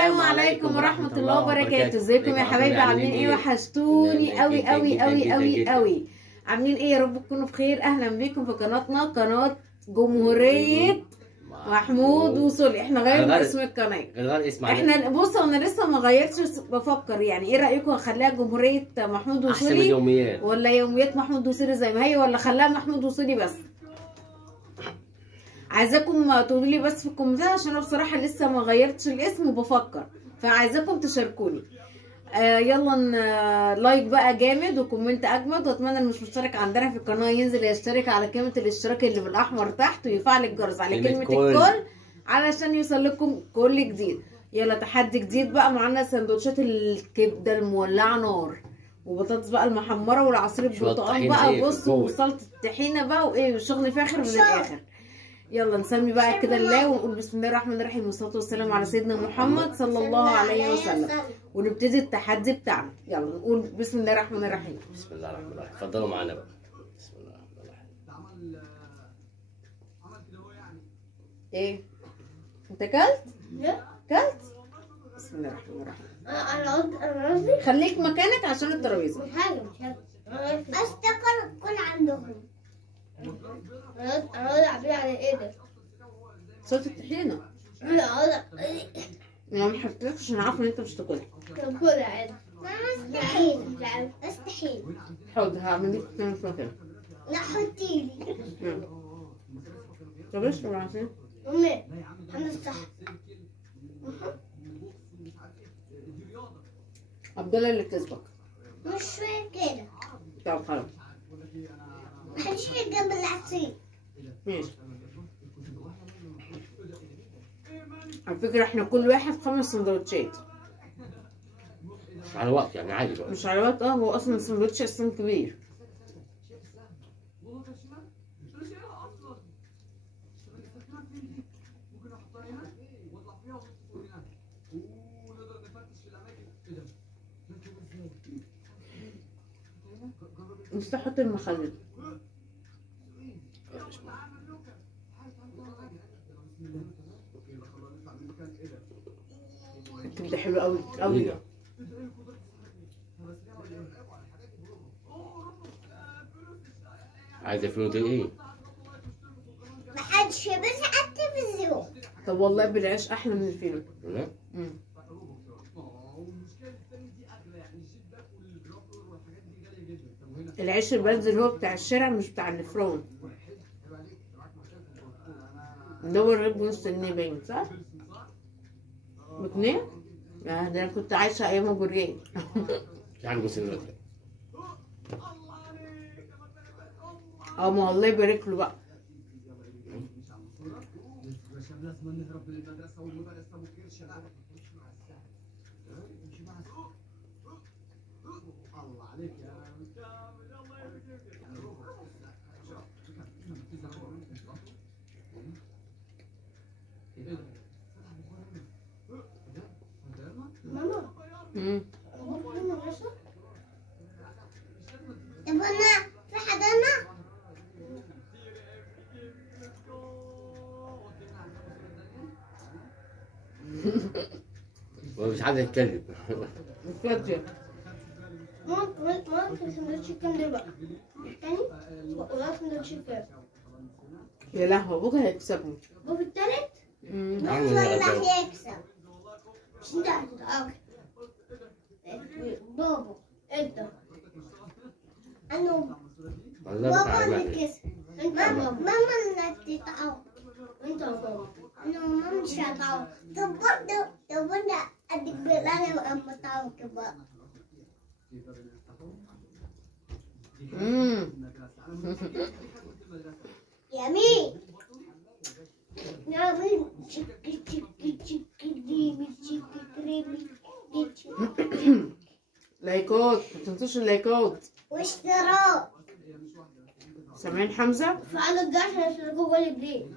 السلام عليكم ورحمة الله وبركاته. ازيكم يا حبايبي؟ عاملين ايه؟ وحشتوني قوي قوي قوي قوي قوي. عاملين ايه؟ يا رب تكونوا بخير. اهلا بيكم في قناتنا، قناة جمهورية محمود وسولي. احنا غيرنا اسم القناة. غير اسم احنا بصوا، انا لسه ما غيرتش، بفكر يعني ايه رأيكم اخليها جمهورية محمود وسولي احسن من يوميات، ولا يوميات محمود وسولي زي ما هي، ولا خليها محمود وسولي بس؟ عايزاكم تقولوا لي بس في الكومنتات، عشان انا بصراحه لسه ما غيرتش الاسم وبفكر، فعايزاكم تشاركوني. يلا لايك بقى جامد وكومنت اجمد، واتمنى اللي مش مشترك عندنا في القناه ينزل يشترك على كلمه الاشتراك اللي بالاحمر تحت، ويفعل الجرس على كلمه الكل علشان يوصل لكم كل جديد. يلا تحدي جديد بقى معانا، سندوتشات الكبده المولعه نار، وبطاطس بقى المحمره، والعصير البرتقال بقى بصوا، وسلطه الطحينه بقى، وايه والشغل فاخر من الاخر. يلا نسمي بقى كده الله ونقول بسم الله الرحمن الرحيم، والصلاه والسلام على سيدنا محمد صلى الله عليه وسلم، ونبتدي التحدي بتاعنا. يلا نقول بسم الله الرحمن الرحيم. بسم الله الرحمن الرحيم. اتفضلوا معانا بقى. بسم الله الرحمن الرحيم. ايه انت كلت؟ لا كلت؟ بسم الله الرحمن الرحيم. انا قصدي خليك مكانك عشان الترابيزه. مش حاجه افتكر تكون عندهم. انا قصدي عبيه على ايه ده؟ صوت الطحينه. انا قصدي انا ما حطيتلكش عشان عارفه ان انت مش تاكلها. تاكلها عادي. مستحيل مستحيل. حاضر هعمل لك كمان في مكانك. لا حطي لي. طب اشرب عشان امي انا الصح. عبد الله اللي كسبك. مش شويه كده. طب خلاص محدش جنب العصير. ماشي. على فكرة احنا كل واحد 5 سندوتشات. مش على وقت يعني، عادي بقى. مش على وقت. هو اصلا السندوتش اصلا كبير. مش تحط المخلل. الكبده حلوه قوي قوي. عايزه فلوس ايه؟ محدش بس على التلفزيون. طب والله بالعيش احلى من الفيلم. لا العيش البلدي اللي هو بتاع الشارع، مش بتاع الفرن. اللي هو الرغيف بنص جنيه باين، صح؟ بجنيه؟ ده انا كنت عايشه ايام ابو الريال. يعني بص دلوقتي. ما هو الله يبارك له بقى. ماما طب انا في حضانة. هو مش عايز يتكلم. مش فاضيه. ممكن سندوتش كام ده بقى؟ تاني؟ ولا سندوتش كام؟ يا لهوي بكره هيكسبني. وفي التالت؟ والله هيكسب. مش انت هتتأكل. بابا انت. انا بابا اللي كسب. انت ماما اللي هتتعوض. انت وماما. انا وماما مش هتعوض. طب انا اديك بالله لما اتعوض بقى. يمين يمين تشيكي تشيكي تشيكي ديمي تشيكي كريمي لايكات، ما تنسوش اللايكات واشتراك. سامعين حمزه؟ فعلوا الجرس عشان يشتركوا كل جديد.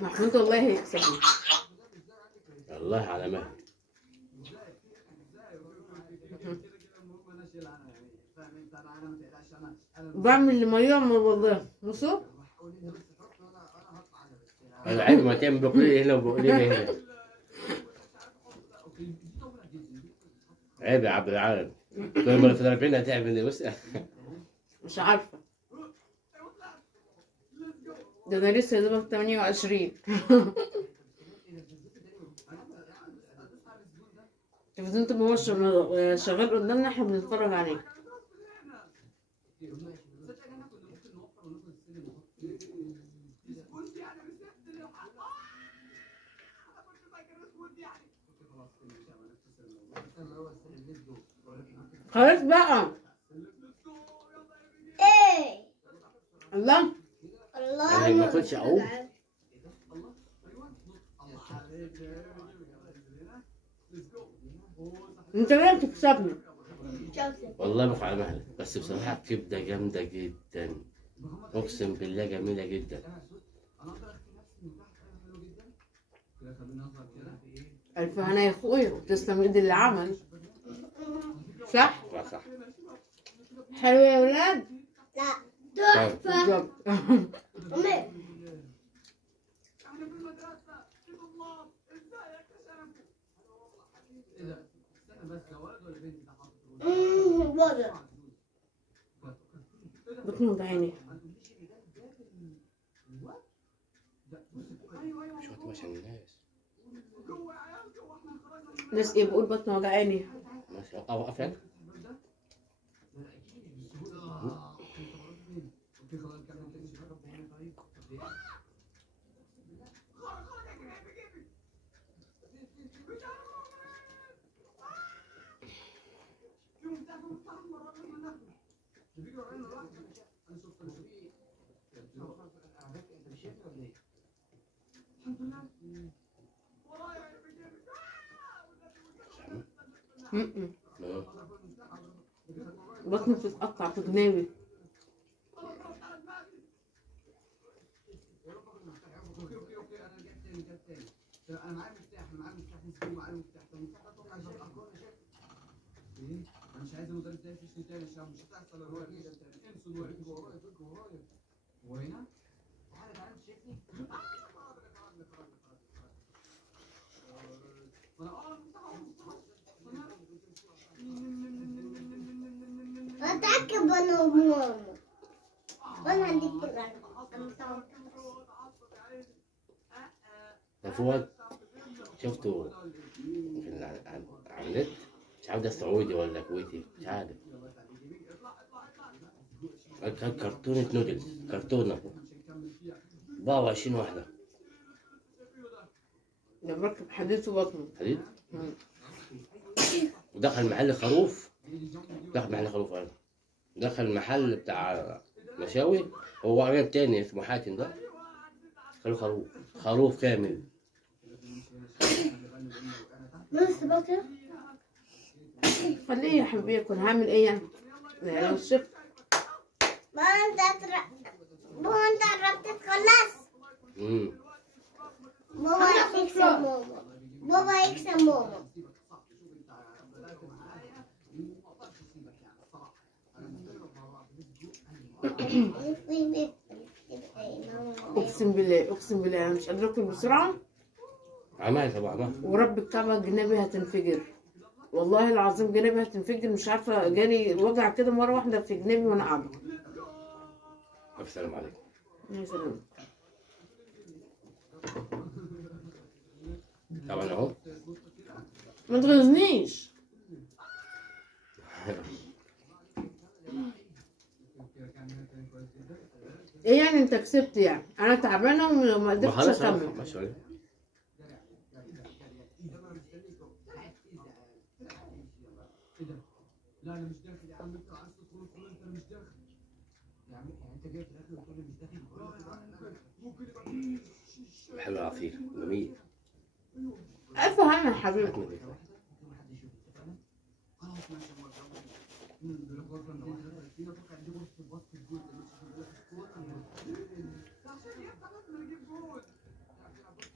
محمود والله هيكسبني. الله على مهلي. بعمل اللي ما يعمل والله. بصوا انا عيب ما تعمل بقولي هنا وبقولي هنا. عيب يا عبد العال. لما في 40 هتعمل ايه بص. مش عارفة، ده انا لسه يا دوبك 28. التلفزيون طول ما هو شغال قدامنا احنا بنتفرج عليه. خلاص بقى. ايه الله الله انا ما كنتش اقوم. انت ليه بتكسبني؟ والله بقى على مهلك، بس بصراحة الكبدة جامدة جدا، أقسم بالله جميلة جدا. ألف هنا يا أخويا، وتسلم إيد اللي عمل. صح؟ صح. حلو يا ولاد؟ لا تحفة. بالظبط. أمي. بابا. بطني وجعاني. شو هتمشي الناس؟ ناس إيه بقول بطني وجعاني؟ ماشي أوقف لك. بطني بتتقطع في جنابي. انا معايا مفتاح نسيبه معايا مفتاح انا مش عايز المدرس ده يفشني تاني عشان مش هتحصل الرؤيه دي. انسوا الوقت ورايا وهنا تعالى تعالى شايفني. أتأكد أنا وماما. وأنا هديك الأرض. ده فؤاد شفته على النت، مش عارف ده سعودي ولا كويتي مش عارف. كان كرتونة نودلز، كرتونة 24 واحدة. ده مركب حديد في بطنه. حديد؟ ودخل محل خروف. أنا دخل محل بتاع مشاوي، هو قريب تاني اسمه حاتم ده. خلوه خروف كامل. بس بكرة. خليه يا حبيبي يكون هعمل ايه يعني؟ لو شفت ما أنت قربت تخلص. بابا يكسب ماما. بابا يكسب ماما. اقسم بالله انا مش قادره اكل بسرعه. عمال طبعا. ورب الكعبه جنابي هتنفجر، والله العظيم جنابي هتنفجر. مش عارفه جالي وجع كده مره واحده في جنابي وانا قاعده. السلام عليكم. يا سلام. طبعا اهو. ما تغزنيش. ايه يعني انت كسبت يعني؟ انا تعبانه وما قدرتش اكمل. لا انا مش داخل يا عم. انت عايز تدخل انت مش داخل يا عم. يعني انت جاي في الاخر وتقول لي مش داخل. ممكن يبقى حلو العصير جميل. الف هنا يا حبيبي.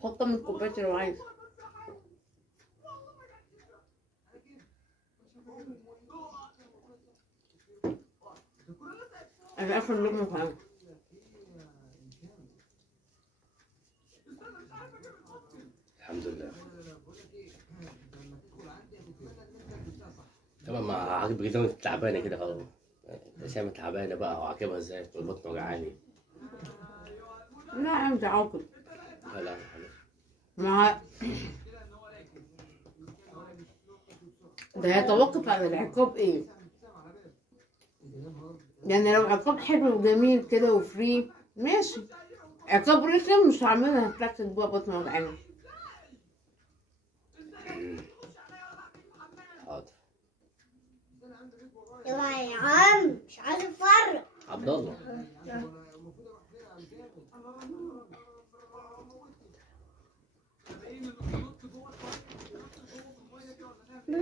حطها من كوبايه لو عايز. انا اخر لقمه فاهم. الحمد لله. طبعا ما عاجبك جدا انت تعبانه كده خلاص. انت شايفه تعبانه بقى وعاقبها ازاي والبطن وجعاني. لا يا عم تعاقب. لا لا خلاص. ما ده يتوقف على العقاب ايه؟ يعني لو عقاب حلو وجميل كده وفري ماشي. عقاب رخم مش هعملها هتلاقي تبقى بطن وجعاني. حاضر. يا عم مش عايز افرق. عبد الله.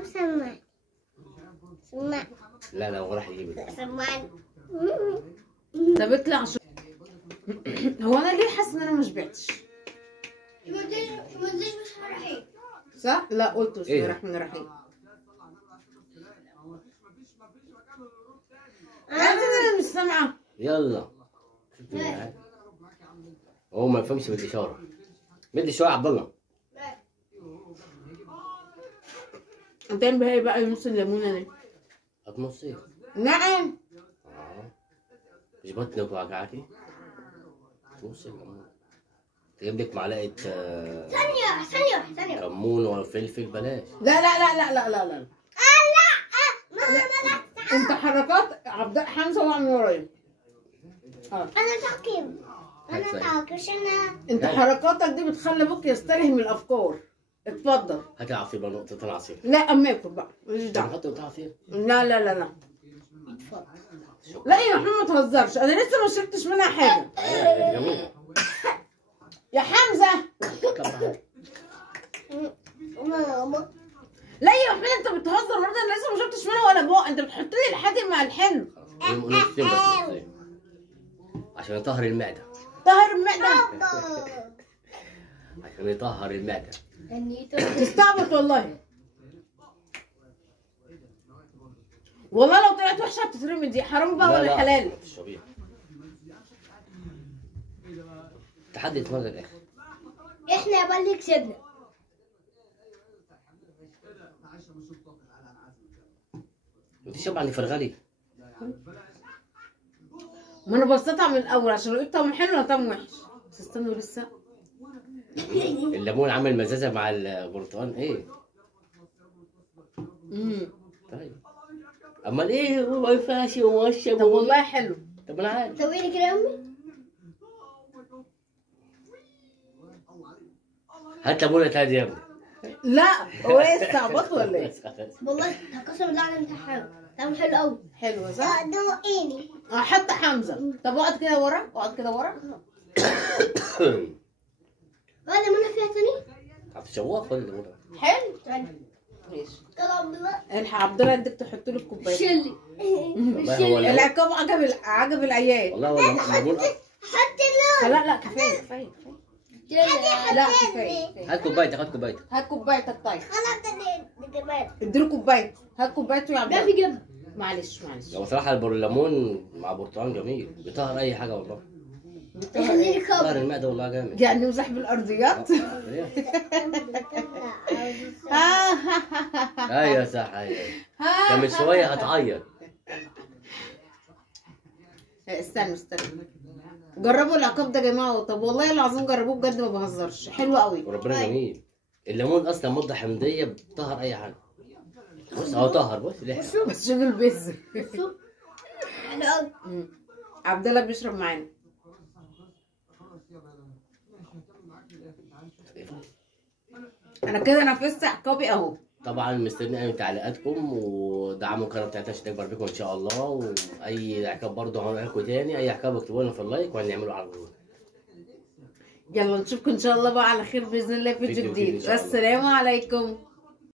سمعني سمعني لا لا هو راح يجيب. سمعني. طب اطلع هو انا ليه حاسه ان انا ما شبعتش؟ ما تديش مش هرحيل. صح؟ لا قلت بسم الله إيه؟ الرحمن الرحيم. انا مش سامعه. يلا. هو ما يفهمش بالاشاره. مدي شويه يا عبد الله. انت بقى بقى نص الليمونه دي. هتنصي. نعم. مش بطنك وجعاكي؟ نص الليمون. تجيب لك معلقه ثانية كمون ولا فلفل بلاش. لا لا لا لا لا لا لا. لا ماما انت حركات عبد حمزه وقع من ورايا. انا تعقيب. انا تعقيب عشان انت حركاتك دي بتخلي ابوك يستلهم الافكار. اتفضل. هاتي عصير بقى نقطتين عصير. لا اما اكل بقى ماليش دعوه. نحط نقطة عصير. لا لا لا لا. لا يا محمد ما تهزرش انا لسه ما شربتش منها حاجه. لا جميلة. يا حمزه. ماما لا يا محمد انت بتهزر برضه انا لسه ما شربتش منها ولا بقى انت بتحط لي الحادق مع الحلو. نقطتين بس نقطتين. عشان يطهر المعدة. طاهر المعده. عشان يطهر المعدة. تستعبط والله. والله لو طلعت وحشه هتترمي دي حرام بقى ولا حلال؟ اشربيها. تحدي يتمرن الاخر. احنا يا بلي كسبنا. وتشرب عن فرغلي. ما انا بصيتها من الاول عشان لقيت طعم حلو ولا طعم وحش. بس استنوا لسه. الليمون عامل مزازة مع البرتقال ايه؟ طيب. امال ايه ما ينفعش ومشرب. طب والله حلو. طب انا عارف. سويلي كده يا امي. هات ليمونة تاني يا ابني. لا هو ايه استعبط ولا ايه؟ والله قسما بالله على انت حلو. طعم حلو قوي. حلوه صح؟ دوقيني. حتى حمزه. طب اقعد كده ورا اقعد كده ورا. هذا منى فيها تاني؟ هتشوها خد الليمونة. حلو. تعالي. ماشي. طلع بالله. الحق عبد الله اديك تحط له الكوبايه. شلي. والله هو الليمون. العقاب عجب العيال. والله هو الليمون. حط له. لا لا كفايه كفايه. لا كفايه. هات كوبايتك هات كوبايتك. هات كوبايتك طيب. خلاص ده كمان. اديله كوبايه. هات كوبايته يا عبد ما في الله. جبن. معلش معلش. هو صراحة الليمون مع برتقال جميل بيطهر أي حاجة والله. خليني طهر كبر. المعدة والله جامد. يعني نمزح بالارضيات. أيوة صح أيوة. كان من شوية هتعيط. استنوا جربوا العقاب ده يا جماعه. طب والله العظيم جربوه بجد ما بهزرش. حلو قوي. وربنا جميل. الليمون أصلا مادة حمضية بتطهر أي حاجة. بص أهو طهر بص لحق. بس شوف البز. حلو قوي. عبد الله بيشرب معانا. انا كده نفذت عقابي اهو. طبعا مستني أي تعليقاتكم ودعموا القناة بتاعتنا عشان نكبر بيكم إن شاء الله. وأي عقاب برضه هنعمل لكم تاني. أي عقاب اكتبوا لنا في اللايك وهنعمله على طول. يلا نشوفكم ان شاء الله بقى على خير باذن الله في فيديو فيديو جديد إن جديد. شاء الله. والسلام عليكم.